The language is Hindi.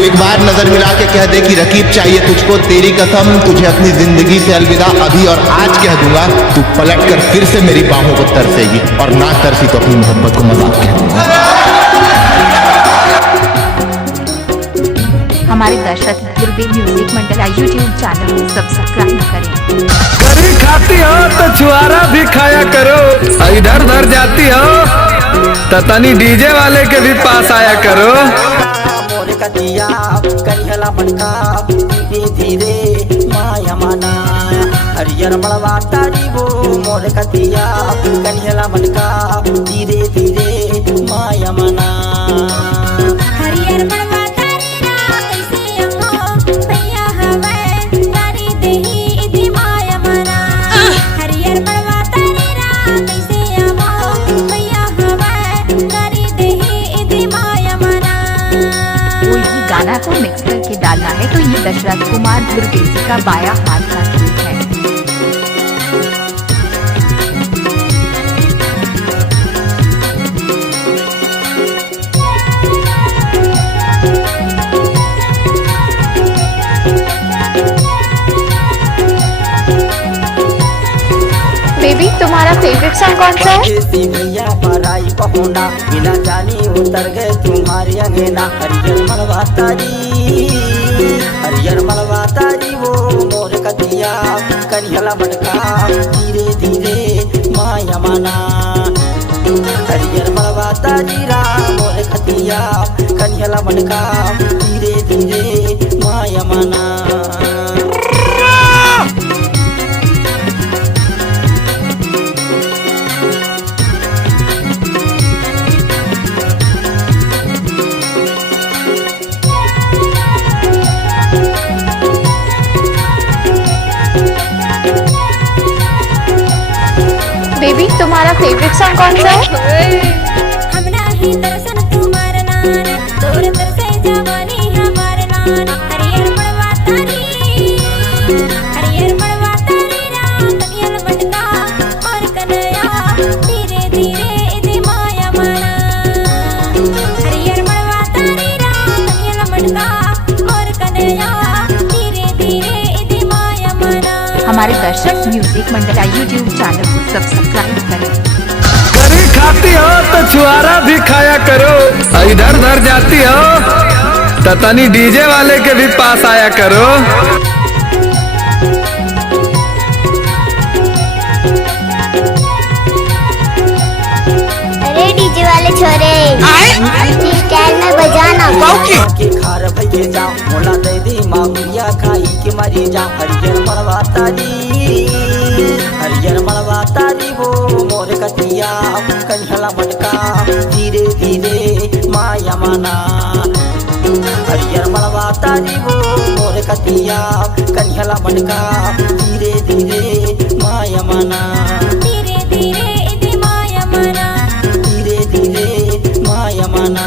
तू एक बार नजर मिला के कह दे कि रकीब चाहिए तुझको, तेरी कसम तुझे अपनी जिंदगी से अलविदा अभी और आज कह दूंगा। तू पलट कर फिर से मेरी बाहों को तरसेगी और ना तरसी तो अपनी मोहब्बत को मजाक कह दूंगा। हमारे दर्शक दुर्बे म्यूजिक मंडल यूट्यूब चैनल को सब्सक्राइब करें। करी खाती हो तो छुआरा भी खाया करो, इधर उधर जाती हो तो तनी डीजे वाले के भी पास आया करो। मोरे कतिया करिहला बनका धीरे धीरे माया माना, हरियर बड़वा तारी वो मोरे कतिया करिहला बनका धीरे धीरे माया माना। हरियर बड़वा गाना को मिक्स करके डालना है तो ये दशरथ कुमार दुर्गेश का बाया हाथ का गीत है। बेबी तुम्हारा फेवरेट सॉन्ग कौन सा है? भैया पराई पहुना बिना जानी उतर गए तुम्हारी अंगेना, हरियर मलवा तारी वो मोर कतिया करिहला बनका धीरे धीरे माया माना। हरियर मलवा तारी रा मोर कतिया करिहला बनका धीरे धीरे माया माना। बेबी तुम्हारा फेवरेट सॉन्ग कौन सा है? हमरा ही दर्शन तुम्हार नान, तोर तरसे जवानी हमार नान। हरियर बड़वा तारी रात कनियल बटका और कन्या धीरे धीरे इधे माया माना। हरियर बड़वा तारी रात कनियल बटका और कन्या धीरे धीरे इधे माया माना। हमारे दर्शक म्यूजिक मंडल यूट्यूब चैनल को सब्सक्राइब करें। करी खाती हो तो छुआरा भी खाया करो, इधर उधर जाती हो तो तनी डीजे वाले के भी पास आया करो। अरे डीजे वाले छोरे स्टाइल में बजाना के खार भइए जाओ मोला दे दी मांगिया खाई के मरी जाओ। हरियर मलवा तारी वो मोर कतिया कनिहला बनका धीरे धीरे माया माना। हरियर मलवा तारी वो मोर कतिया कनिहला बनका धीरे धीरे माया माना। धीरे धीरे इधे माया माना, धीरे धीरे माया माना।